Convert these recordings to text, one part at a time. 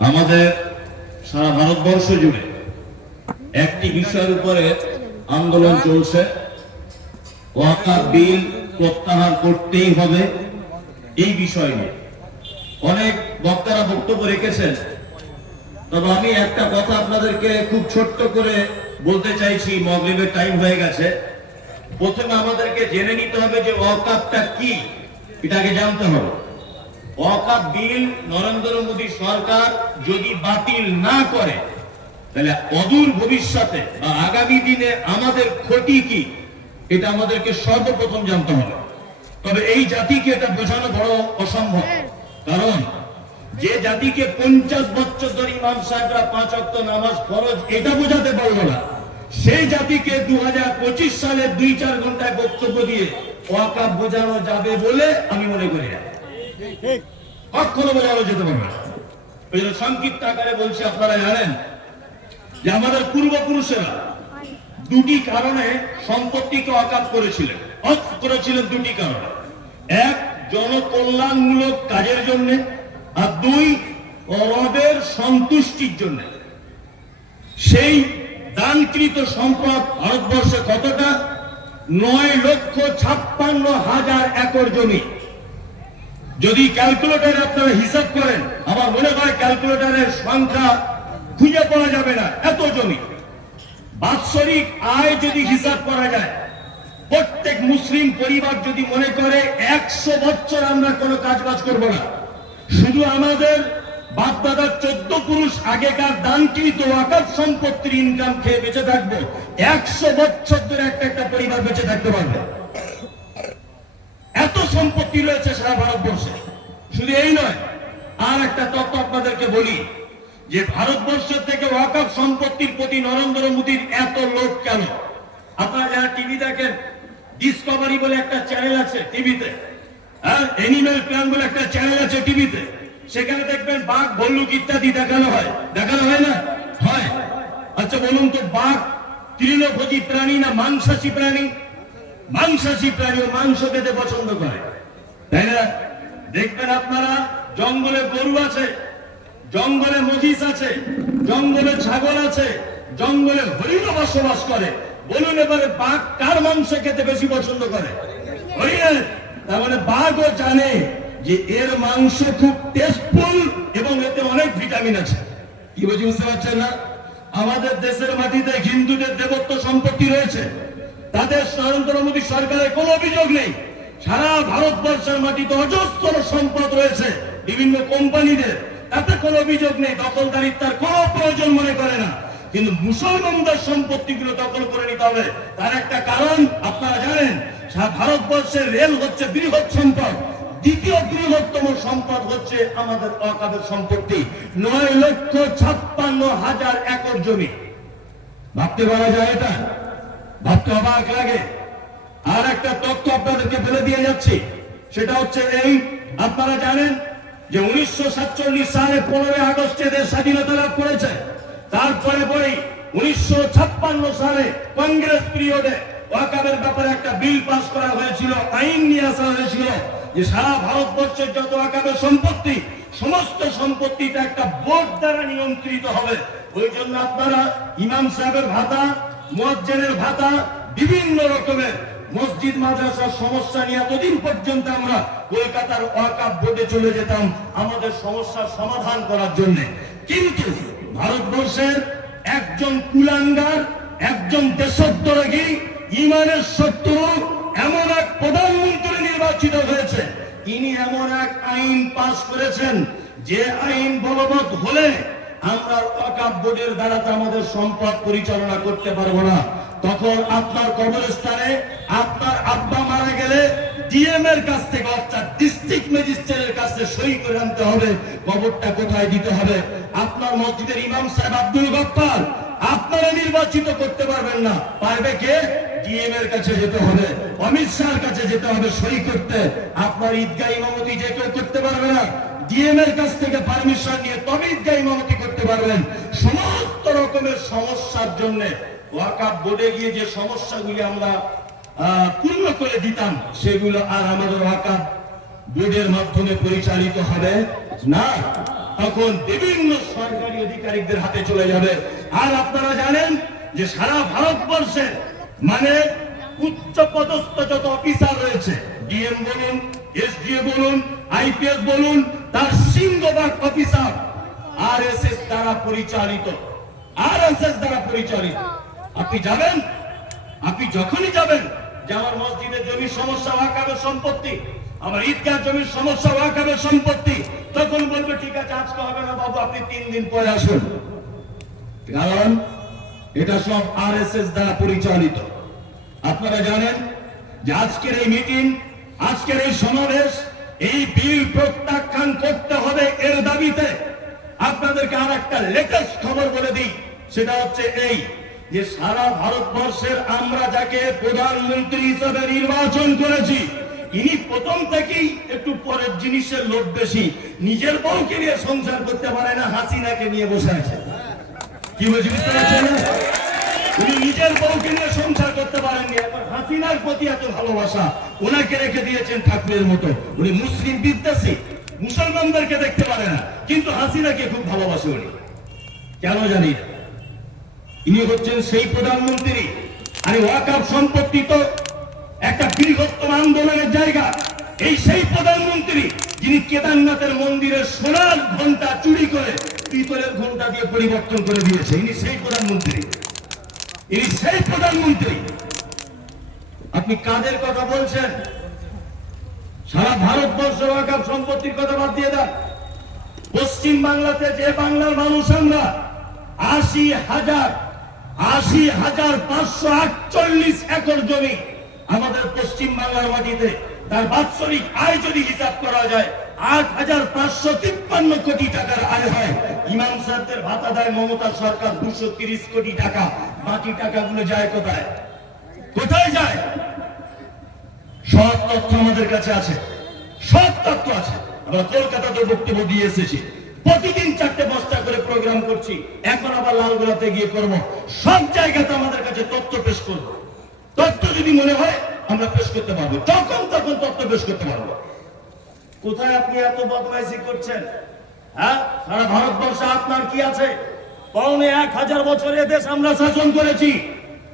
আমাদের সারা ভারতবর্ষ জুড়ে একটি বিষয়ের উপরে আন্দোলন চলছে ওয়াকার বিল প্রত্যাহার করতেই হবে এই বিষয় নিয়ে। অনেক বক্তারা বক্তব্য রেখেছেন। তবে আমি একটা কথা আপনাদেরকে খুব ছোট্ট করে বলতে চাইছি, মগরিবের টাইম হয়ে গেছে। প্রথমে আমাদেরকে জেনে নিতে হবে যে ওয়াকাপটা কি, এটাকে জানতে হবে। ওয়াকাপ বিল নরেন্দ্র মোদী সরকার যদি বাতিল না করে তাহলে অদূর ভবিষ্যতে বা আগামী দিনে আমাদের ক্ষতি কি? এটা আমাদেরকে সর্বপ্রথম জানতে হবে। তবে এই জাতিকে এটা বোঝানো বড় অসম্ভব। কারণ যে জাতিকে পঞ্চাশ বছর ধরে ইমাম সাহেবরা পাঁচ অক্ত নামাজ ফরজ এটা বোঝাতে পারল না। সেই জাতিকে দু হাজার পঁচিশ সালে দুই চার ঘন্টায় বক্তব্য দিয়ে ওয়াকাপ বোঝানো যাবে বলে আমি মনে করি না। কখনো বোঝানো যেতে পারবে ওই জন্য সংক্ষিপ্ত আকারে বলছি, আপনারা জানেন যে আমাদের পূর্বপুরুষেরা দুটি কারণে সম্পত্তিকে অকাপ করেছিলেন। অফ করেছিলেন দুটি কারণে। এক, জনকল্যাণমূলক কাজের জন্য, আর দুই, রবের সন্তুষ্টির জন্য। সেই দানকৃত সম্পদ ভারতবর্ষে কতটা? নয় লক্ষ ছাপ্পান্ন হাজার একর জমি। যদি ক্যালকুলেটরে আপনারা হিসাব করেন, আমার মনে হয় ক্যালকুলেটরের সংখ্যা খুঁজে পাওয়া যাবে না, এত জমি। বাৎসরিক আয় যদি হিসাব করা যায়, প্রত্যেক মুসলিম পরিবার যদি মনে করে একশো বছর আমরা কোনো কাজ বাজ করব না, শুধু আমাদের বাপদাদার চোদ্দ পুরুষ আগেকার দানকৃত আকার সম্পত্তির ইনকাম খেয়ে বেঁচে থাকব, একশো বছর ধরে একটা একটা পরিবার বেঁচে থাকতে পারবে। সম্পত্তি রয়েছে সারা ভারতবর্ষে। শুধু এই নয়, আর একটা তথ্য আপনাদেরকে বলি, যে ভারতবর্ষ থেকে ওয়াকফ সম্পত্তির প্রতি নরেন্দ্র মোদীর এত লোক কেন? আপনারা যারা টিভি দেখেন ডিসকভারি বলে একটা চ্যানেল আছে টিভিতে হ্যাঁ এনিম্যাল প্ল্যান বলে একটা চ্যানেল আছে টিভিতে, সেখানে দেখবেন বাঘ, ভল্লুক ইত্যাদি দেখানো হয়। দেখানো হয় না? হয়। আচ্ছা বলুন তো, বাঘ, তৃণভোজী প্রাণী না মাংসাশী প্রাণী? মাংসাশী প্রাণী ও মাংস খেতে পছন্দ করে। তাই না? দেখবেন আপনারা, জঙ্গলে গরু আছে, জঙ্গলে মজিষ আছে, জঙ্গলে ছাগল আছে, জঙ্গলে হরিণ বসবাস করে। বলুন এবারে বাঘ কার মাংস খেতে বেশি পছন্দ করে? হরিণের। তার মানে বাঘও জানে যে এর মাংস খুব টেস্টফুল এবং এতে অনেক ভিটামিন আছে। কি বুঝি বুঝতে পারছেন না? আমাদের দেশের মাটিতে হিন্দুদের দেবত্ব সম্পত্তি রয়েছে। তাদের নরেন্দ্র মোদী সরকারের কোনো অভিযোগ নেই। সারা ভারতবর্ষের মাটিতে অজস্র সম্পদ রয়েছে বিভিন্ন কোম্পানিদের। তাতে কোনো অভিযোগ নেই দখলদারির তার কোনো প্রয়োজন মনে করে না। কিন্তু মুসলমানদের সম্পত্তিগুলো দখল করে নিতে হবে। তার একটা কারণ আপনারা জানেন ভারতবর্ষের রেল হচ্ছে বৃহৎ সম্পদ। দ্বিতীয় বৃহত্তম সম্পদ হচ্ছে আমাদের অকাদের সম্পত্তি। নয় লক্ষ ছাপ্পান্ন হাজার একর জমি। ভাবতে পারা যায় এটা? ভাবতে অবাক লাগে। আর একটা তথ্য আপনাদেরকে বলে দিয়ে যাচ্ছি। সেটা হচ্ছে এই, আপনারা জানেন যে উনিশশো সাতচল্লিশ সালে পনেরোই আগস্টে দেশ স্বাধীনতা লাভ করেছে। তারপরে পরেই উনিশশো সালে কংগ্রেস পিরিয়ডে ব্যাপারে একটা বিল পাস করা হয়েছিল, আইন নিয়ে আসা হয়েছিল যে সারা ভারতবর্ষের যত ওয়াকাবের সম্পত্তি, সমস্ত সম্পত্তিটা একটা বোর্ড দ্বারা নিয়ন্ত্রিত হবে। ওই জন্য আপনারা ইমাম সাহেবের ভাতা মুয়াজ্জেনের ভাতা বিভিন্ন রকমের। মসজিদ, মাদ্রাসার সমস্যা নিয়ে এতদিন পর্যন্ত আমরা কলকাতার ওয়াকাব বোর্ডে চলে যেতাম আমাদের সমস্যার সমাধান করার জন্য। কিন্তু ভারতবর্ষের একজন কুলাঙ্গার, একজন দেশদ্রোহী, ইমানের শত্রু, এমন এক প্রধানমন্ত্রী নির্বাচিত হয়েছে। তিনি এমন এক আইন পাশ করেছেন, যে আইন বলবৎ হলে আপনার মসজিদের ইমাম সাহেব আব্দুল আপনারা নির্বাচিত করতে পারবেন না। পারবে কে? ডিএম এর কাছে যেতে হবে, অমিত শাহর কাছে যেতে হবে সই করতে। আপনার ঈদগাহ ইমামতি যে কেউ করতে পারবে না। ডিএম এর কাছ থেকে পারমিশন নিয়ে তবে ঈদগাহ ইমামতি করতে পারবেন সমস্ত রকমের সমস্যার জন্য ওয়াকাব বোর্ডে গিয়ে যে সমস্যাগুলি আমরা পূর্ণ করে দিতাম, সেগুলো আর আমাদের ওয়াকাব বোর্ডের মাধ্যমে পরিচালিত হবে না। তখন বিভিন্ন সরকারি আধিকারিকদের হাতে চলে যাবে। আর আপনারা জানেন যে সারা ভারতবর্ষে মানে উচ্চ পদস্থ যত অফিসার রয়েছে, ডিএম বলুন, এসডিএ বলুন, আইপিএস বলুন তার সিংহবাগ অফিসার আরএসএস দ্বারা পরিচালিত। আরএসএস দ্বারা পরিচালিত। আপনি যাবেন? আপনি যখনই যাবেন যে আমার মসজিদের জমির সমস্যা ওয়াকাবের সম্পত্তি, আমার ঈদগাহ জমির সমস্যা ওয়াকাবের সম্পত্তি, তখন বলবে, ঠিক আছে, আজকে হবে না বাবু, আপনি তিন দিন পরে আসুন। কারণ এটা সব আর এস এস দ্বারা পরিচালিত। আপনারা জানেন যে আজকের এই মিটিং, আজকের এই সমাবেশ এই বিল প্রত্যাখ্যান করতে হবে এর দাবিতে। আপনাদেরকে আর একটা লেটেস্ট খবর বলে দিই, সেটা হচ্ছে এই যে সারা ভারতবর্ষের আমরা যাকে প্রধানমন্ত্রী হিসেবে নির্বাচন করেছি, ইনি প্রথম থেকেই একটু পরের জিনিসের লোভ বেশি। নিজের বউকে নিয়ে সংসার করতে পারে না, হাসিনাকে নিয়ে বসে আছে। কি বুঝতে পারছেন না? উনি নিজের বউকে নিয়ে সংসার করতে পারেননি হাসিনার প্রতি এত ভালোবাসা ওনাকে রেখে দিয়েছেন ঠাকুরের মতো। উনি মুসলিম বিদ্বেষী, মুসলমানদেরকে দেখতে পারে না, কিন্তু হাসিনাকে খুব ভালোবাসে উনি। কেন জানি ইনি হচ্ছেন সেই প্রধানমন্ত্রী। আর ওয়াকাপ সম্পত্তি তো একটা বৃহত্তম আন্দোলনের জায়গা। এই সেই প্রধানমন্ত্রী যিনি কেদারনাথের মন্দিরের সোনার ঘণ্টা চুরি করে পিতলের ঘণ্টা দিয়ে পরিবর্তন করে দিয়েছে, ইনি সেই প্রধানমন্ত্রী। ইনি সেই প্রধানমন্ত্রী। আপনি কাদের কথা বলছেন? সারা ভারতবর্ষ ওয়াকাপ সম্পত্তির কথা বাদ দিয়ে দেন। পশ্চিম বাংলাতে যে বাংলার মানুষ আমরা, আশি হাজার আশি হাজার পাঁচশো আটচল্লিশ একর জমি আমাদের পশ্চিম বাংলার মাটিতে, তার বাৎসরিক আয় যদি হিসাব করা যায় আট হাজার পাঁচশো তিপ্পান্ন কোটি টাকার আয় হয়। ইমাম সাহেবদের ভাতা দেয় মমতা সরকার দুশো তিরিশ কোটি টাকা। বাকি টাকাগুলো যায় কোথায়? কোথায় যায়? তথ্য আমাদের কাছে আছে। তথ্য আছে। আমরা কলকাতাতে বক্তব্য দিয়ে এসেছি। প্রতিদিন চারটে বস্তা করে প্রোগ্রাম করছি। এখন আবার লালগোলাতে গিয়ে করব। সব জায়গাতে আমাদের কাছে তথ্য পেশ করব। তথ্য যদি মনে হয়, আমরা পেশ করতে পারব। তখন তখন তথ্য পেশ করতে পারব। কোথায় আপনি এত বদমাইশি করছেন? হ্যাঁ? সারা ভারতবর্ষে আপনার কি আছে? পৌনে এক হাজার বছর দেশ আমরা শাসন করেছি।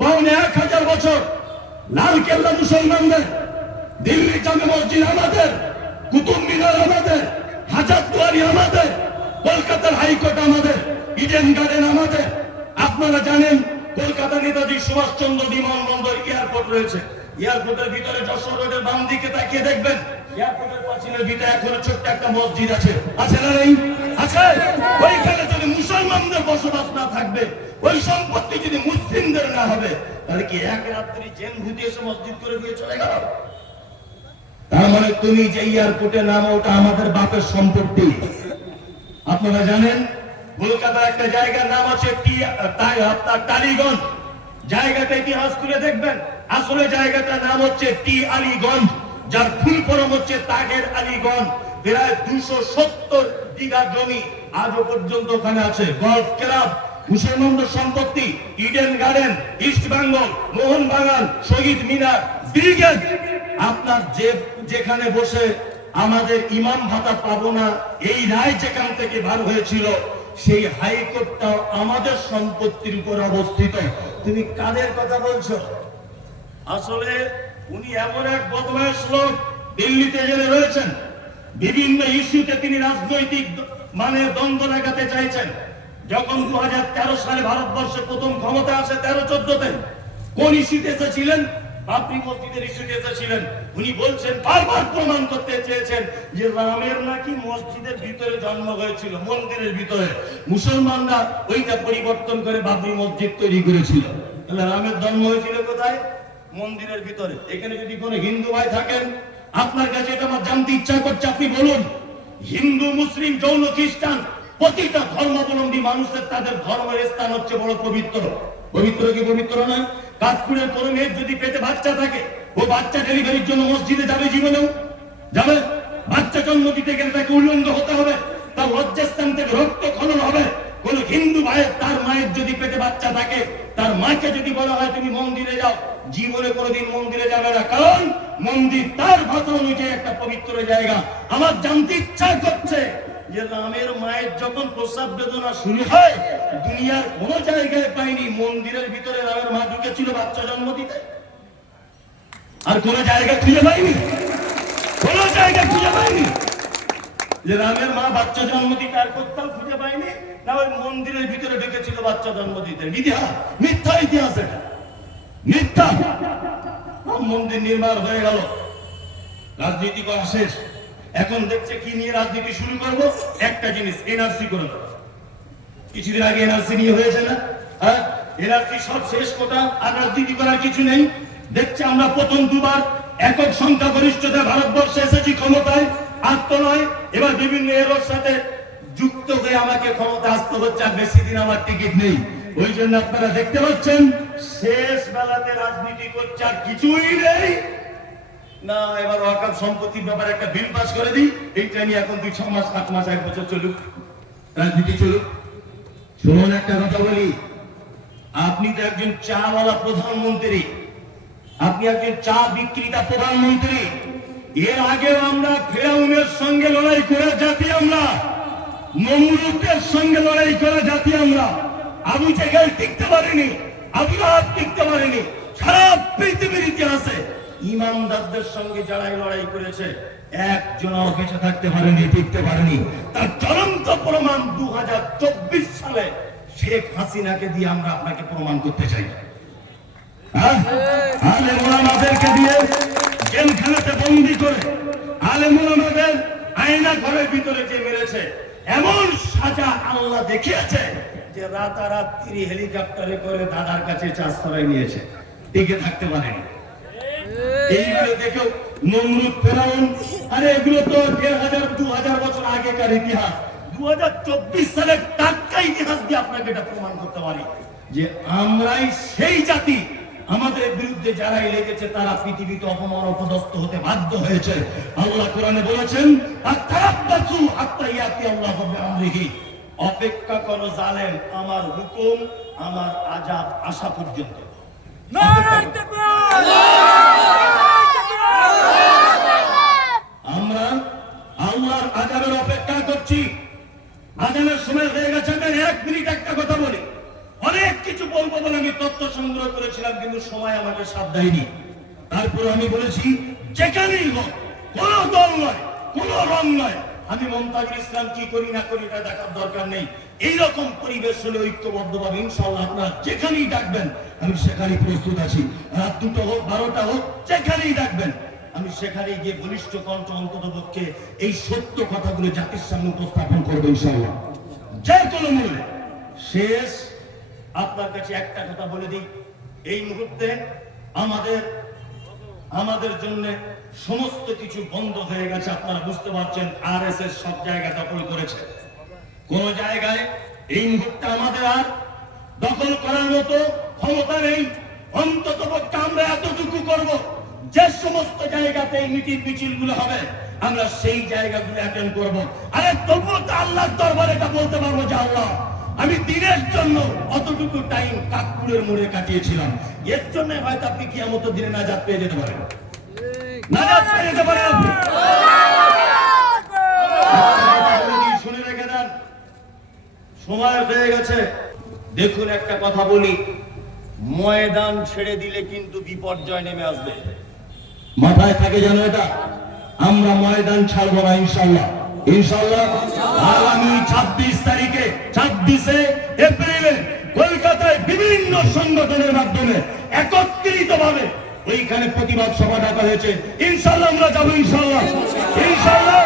পৌনে এক হাজার বছর লাল কেল্লা মুসলমানদের, দিল্লি জামে মসজিদ আমাদের, কুতুব মিনার আমাদের, হাজার দুয়ারি আমাদের, কলকাতার হাইকোর্ট আমাদের, ইডেন গার্ডেন আমাদের। আপনারা জানেন কলকাতা নেতাজি সুভাষচন্দ্র বিমানবন্দর এয়ারপোর্ট রয়েছে। এয়ারপোর্টের ভিতরে যশোর রোডের বাম দিকে তাকিয়ে দেখবেন। এয়ারপোর্টের পাঁচিলের ভিতরে এখনও ছোট্ট একটা মসজিদ আছে। আছে না নেই? আছে। ওইখানে যদি মুসলমানদের বসবাস না থাকবে, ওই সম্পত্তি যদি মুসলিমদের না হবে, তাহলে কি এক রাত্রি জেন ভূতি এসে মসজিদ করে দিয়ে চলে গেল? তার মানে তুমি যে এয়ারপোর্টে নামো, ওটা আমাদের বাপের সম্পত্তি। আপনারা জানেন, কলকাতার একটা জায়গার নাম আছে টালিগঞ্জ। জায়গাটা ইতিহাস খুলে দেখবেন। আসলে জায়গাটার নাম হচ্ছে টি আলীগঞ্জ, যার ফুল ফরম হচ্ছে তাগের আলীগঞ্জ। প্রায় দুশো সত্তর বিঘা জমি আজও পর্যন্ত ওখানে আছে। গল্ফ ক্লাব মুসলমানদের সম্পত্তি, Eden garden, East Bengal, Mohun Bagan, Shahid Minar, brigade. আপনার যে যেখানে বসে আমাদের ইমাম ভাতা পাবো না, এই রায় যেখান থেকে বার হয়েছিল, সেই হাইকোর্টটাও আমাদের সম্পত্তির উপর অবস্থিত। তুমি কাদের কথা বলছো? আসলে উনি এমন এক বদমাস লোক, দিল্লিতে জেলে রয়েছেন। বিভিন্ন ইস্যুতে তিনি রাজনৈতিক মানে দ্বন্দ্ব লাগাতে চাইছেন। যখন দু সালে ভারতবর্ষে প্রথম ক্ষমতা আসে তেরো চোদ্দতে, কোন ইস্যুতে এসেছিলেন? বাবরি মসজিদের ইস্যুতে এসেছিলেন। উনি বলছেন, বারবার প্রমাণ করতে চেয়েছেন যে রামের নাকি মসজিদের ভিতরে জন্ম হয়েছিল, মন্দিরের ভিতরে। মুসলমানরা ওইটা পরিবর্তন করে বাবরি মসজিদ তৈরি করেছিল। তাহলে রামের জন্ম হয়েছিল কোথায়? মন্দিরের ভিতরে। এখানে যদি কোনো হিন্দু ভাই থাকেন, আপনার কাছে এটা আমার জানতে ইচ্ছা করছে, আপনি বলুন। হিন্দু, মুসলিম জৌন খ্রিস্টান, প্রতিটা ধর্মাবলম্বী মানুষের তাদের ধর্মের স্থান হচ্ছে বড় পবিত্র। পবিত্র কি পবিত্র নয় কাঠপুরের কোনো মেয়ের যদি পেটে বাচ্চা থাকে, ও বাচ্চা ডেলিভারির জন্য মসজিদে যাবে জীবনেও? যাবে? বাচ্চা জন্ম দিতে গেলে তাকে উল্লঙ্গ হতে হবে, তার লজ্জাস্থান থেকে রক্ত খনন হবে। কোন হিন্দু ভাইয়ের, তার মায়ের যদি পেটে বাচ্চা থাকে, তার মাকে যদি বলা হয় তুমি মন্দিরে যাও, জীবনে কোনোদিন মন্দিরে যাবে না। কারণ মন্দির তার ভাষা অনুযায়ী একটা পবিত্র জায়গা। আমার জানতে ইচ্ছা করছে যে রামের মায়ের যখন প্রস্রাব বেদনা শুরু হয়, দুনিয়ার কোন জায়গায় পাইনি, মন্দিরের ভিতরে রামের মা ঢুকেছিল বাচ্চা জন্ম দিতে। আর কোন জায়গা খুঁজে পাইনি? কোন জায়গা খুঁজে পাইনি? যে রামের মা বাচ্চা জন্ম দিতে আর কোথাও খুঁজে পাইনি না ওই মন্দিরের ভিতরে ঢুকেছিল বাচ্চা জন্ম দিতে। ইতিহাস, মিথ্যা ইতিহাস এটা। মিথ্যা। মন্দির নির্মাণ হয়ে গেল। রাজনীতি করা শেষ। এখন দেখছে কি নিয়ে রাজনীতি শুরু করব? একটা জিনিস এনআরসি করে দেবো। কিছুদিন আগে এনআরসি নিয়ে হয়েছে না? হ্যাঁ? এনআরসি সব শেষ কোটা, আর রাজনীতি করার কিছু নেই। দেখছে আমরা প্রথম দুবার একক সংখ্যা গরিষ্ঠতা ভারতবর্ষে এসেছি ক্ষমতায় আর তো নয়, এবার বিভিন্ন এরোর সাথে যুক্ত হয়ে আমাকে ক্ষমতা আসতে হচ্ছে আর বেশি দিন আমার টিকিট নেই। ওই জন্য আপনারা দেখতে পাচ্ছেন, শেষ বেলাতে রাজনীতি করছে আর কিছুই নেই। না, এবার ব্যাপারে একটা বিল পাস করে দিই। এইটা নিয়ে এখন দুই ছ মাস সাত মাস, এক বছর চলুক। রাজনীতি চলুক। শুনুন একটা কথা বলি। আপনি তো একজন চাওয়ালা প্রধানমন্ত্রী। আপনি একজন চা বিক্রেতা প্রধানমন্ত্রী। এর আগে আমরা ফেরাউনের সঙ্গে লড়াই করে জাতি আমরা নমরুদের সঙ্গে লড়াই করে জাতি আমরা। আবু জায়গায় টিকতে পারেনি, আবু রাহাব টিকতে পারেনি। সারা পৃথিবীর ইতিহাসে ইমানদারদের সঙ্গে যারা লড়াই করেছে, একজনও বেঁচে থাকতে পারেনি, টিকতে পারেনি। তার চলন্ত প্রমাণ দু হাজার চব্বিশ সালে শেখ হাসিনাকে দিয়ে আমরা আপনাকে প্রমাণ করতে চাই। হ্যাঁ? আলেম ওলামাদেরকে দিয়ে। জেলখানাতে বন্দি করে আলেম ওলামাদের আয়না ঘরের ভিতরে যে মেরেছে এমন সাজা আল্লাহ দেখিয়েছে যে রাতারাত্রি হেলিকপ্টারে করে দাদার কাছে চাষতলায় নিয়েছে। টিকে থাকতে পারেনি। এইগুলো দেখেও নমরুদ ফেরাউন আরে এগুলো তো দেড় হাজার দু হাজার বছর আগেকার ইতিহাস। দু হাজার চব্বিশ সালের টাটকা ইতিহাস দিয়ে আপনাকে এটা প্রমাণ করতে পারি যে আমরাই সেই জাতি আমাদের বিরুদ্ধে যারাই লেগেছে তারা পৃথিবীতে অপমান অপদস্থ হতে বাধ্য হয়েছে। আল্লাহ কোরআনে বলেছেন অপেক্ষা করো জালেম আমার হুকুম আমার আজাব আসা পর্যন্ত। আমরা আল্লাহর আজানের অপেক্ষা করছি। আজানের সময় হয়ে গেছে এক মিনিট একটা কথা বলি। অনেক কিছু বলব বলে আমি তথ্য সংগ্রহ করেছিলাম, কিন্তু সময় আমাকে সাথ দেয়নি। তারপর আমি বলেছি, যেখানেই হোক, কোন দল নয়, কোন রং নয়, আমি মমতাজুল ইসলাম কি করি না করি এটা দেখার দরকার নেই। এইরকম পরিবেশ হলে ঐক্যবদ্ধভাবে ইনশাল্লাহ আপনারা যেখানেই ডাকবেন, আমি সেখানেই প্রস্তুত আছি। রাত দুটো হোক, বারোটা হোক, যেখানেই ডাকবেন, আমি সেখানে গিয়ে বলিষ্ঠ কণ্ঠ অন্তত পক্ষে এই সত্য কথাগুলো জাতির সামনে উপস্থাপন করব ইনশাল্লাহ যে কোনো মূল্যে। শেষ। আপনার কাছে একটা কথা বলে দিই। এই মুহূর্তে আমাদের আমাদের জন্য সমস্ত কিছু বন্ধ হয়ে গেছে, আপনারা বুঝতে পারছেন আর এস এস সব জায়গা দখল করেছে। কোন জায়গায় এই মুহূর্তে আমাদের আর দখল করার মতো ক্ষমতা নেই। অন্তত পক্ষে আমরা এতটুকু করব যে সমস্ত জায়গাতে এই মিটিং মিছিলগুলো হবে, আমরা সেই জায়গাগুলো অ্যাটেন্ড করব। আরে তবুও তো আল্লাহর দরবারে এটা বলতে পারব যে আল্লাহ আমি দিনের জন্য অতটুকু টাইম কাকপুরের মোড়ে কাটিয়েছিলাম। এর জন্য হয়তো আপনি কিয়ামত দিনে নাজাত পেয়ে যেতে পারেন। নাজাত পেয়ে যেতে পারেন শুনে রেখে দেন, সময় হয়ে গেছে। দেখুন একটা কথা বলি, ময়দান ছেড়ে দিলে কিন্তু বিপর্যয় নেমে আসবে। মাথায় থাকে যেন এটা, আমরা ময়দান ছাড়বো না ইনশাল্লাহ ইনশাল্লাহ ছাব্বিশে কলকাতায় বিভিন্ন সংগঠনের মাধ্যমে একত্রিত ভাবে প্রতিবাদ হয়েছে। ইনশাল্লাহ আমরা যাব ইনশাল্লাহ ইনশাল্লাহ